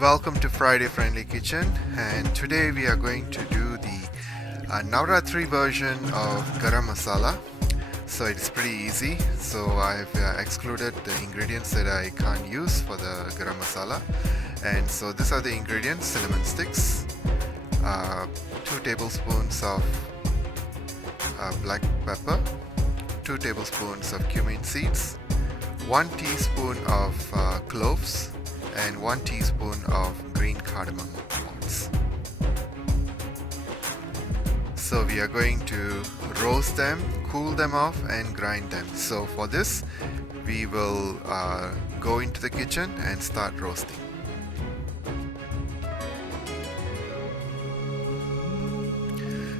Welcome to Friday Friendly Kitchen, and today we are going to do the Navratri version of Garam Masala. So it's pretty easy. So I've excluded the ingredients that I can't use for the Garam Masala, and so these are the ingredients: cinnamon sticks, 2 tablespoons of black pepper, 2 tablespoons of cumin seeds, 1 teaspoon of cloves, and 1 teaspoon of green cardamom pods. So we are going to roast them, cool them off, and grind them. So for this, we will go into the kitchen and start roasting.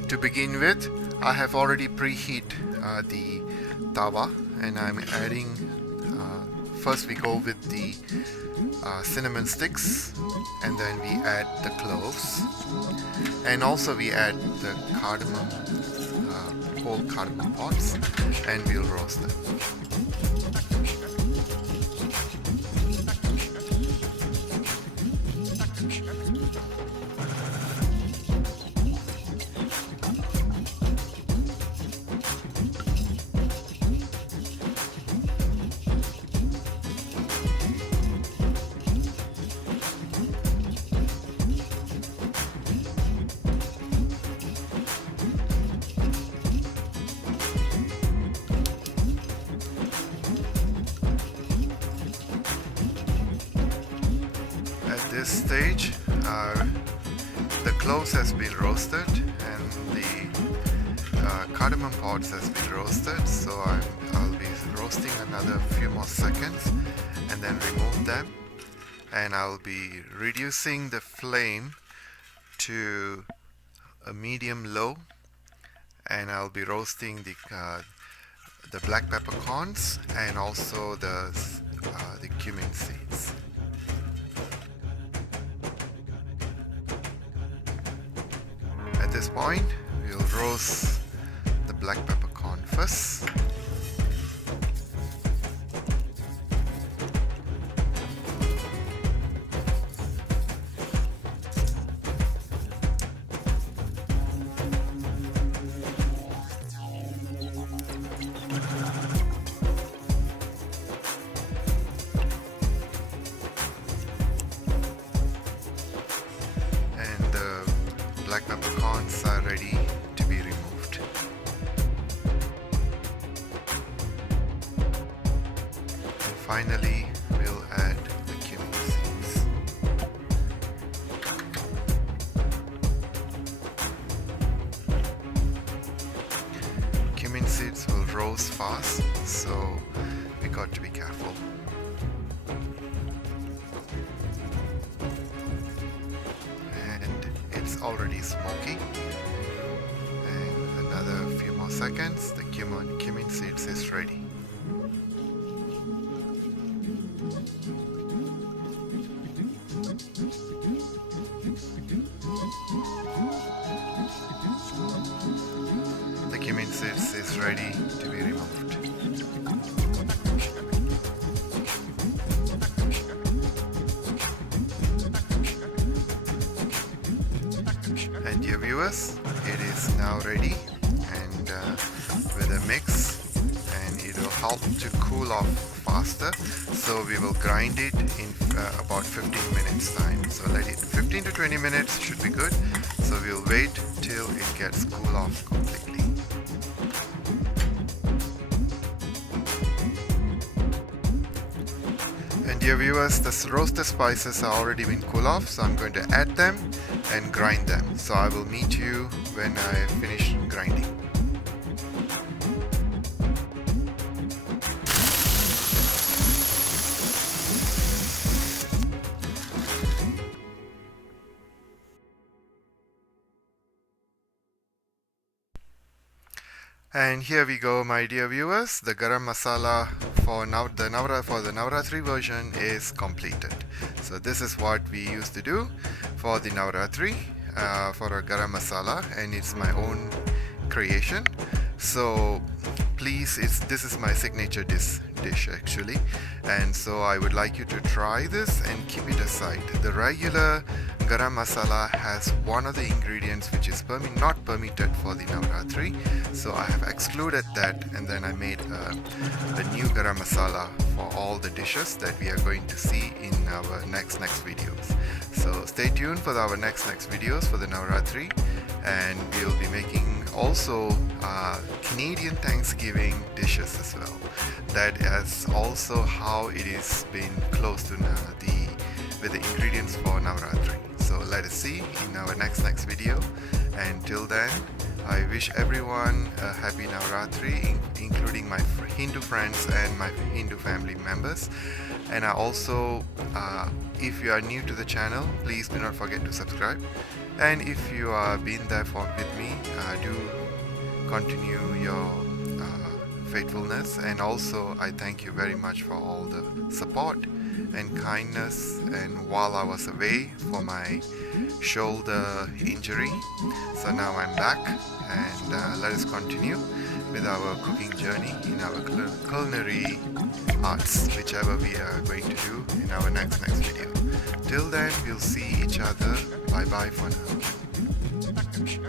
To begin with, I have already preheat the tawa, and I'm adding, first we go with the cinnamon sticks, and then we add the cloves, and also we add the cardamom, whole cardamom pods, and we'll roast them. This stage, the cloves has been roasted and the cardamom pods has been roasted, so I'll be roasting another few more seconds and then remove them, and I'll be reducing the flame to a medium low, and I'll be roasting the black peppercorns and also the cumin seeds. At this point, we'll roast the black peppercorn first. Black peppercorns are ready to be removed. And finally, we'll add the cumin seeds. Cumin seeds will roast fast, so we got to be careful. Already smoky, and another few more seconds, the cumin seeds is ready. The cumin seeds is ready to be removed. And dear viewers, it is now ready, and with a mix, and it will help to cool off faster, so we will grind it in about 15 minutes time. So let it 15 to 20 minutes should be good, so we'll wait till it gets cool off completely. And dear viewers, the roasted spices are already been cool off, so I'm going to add them and grind them. So I will meet you when I finish grinding. And here we go, my dear viewers. The garam masala for the Navratri version is completed. So this is what we used to do for the Navratri for a garam masala, and it's my own creation. So please, this is my signature dish actually, and so I would like you to try this and keep it aside. The regular Garam Masala has one of the ingredients which is not permitted for the Navratri, so I have excluded that, and then I made a new Garam Masala for all the dishes that we are going to see in our next videos. So stay tuned for our next videos for the Navratri, and we will be making also Canadian Thanksgiving dishes as well. That is also how it is been close to with the ingredients for Navratri. So let us see in our next video, and till then I wish everyone a happy Navratri, including my Hindu friends and my Hindu family members. And I also, if you are new to the channel, please do not forget to subscribe. And if you are been there with me, do continue your faithfulness. And also, I thank you very much for all the support and kindness. And while I was away for my shoulder injury, so now I'm back, and let us continue with our cooking journey in our culinary arts, whichever we are going to do in our next video. Till then, we'll see each other. Bye bye for now.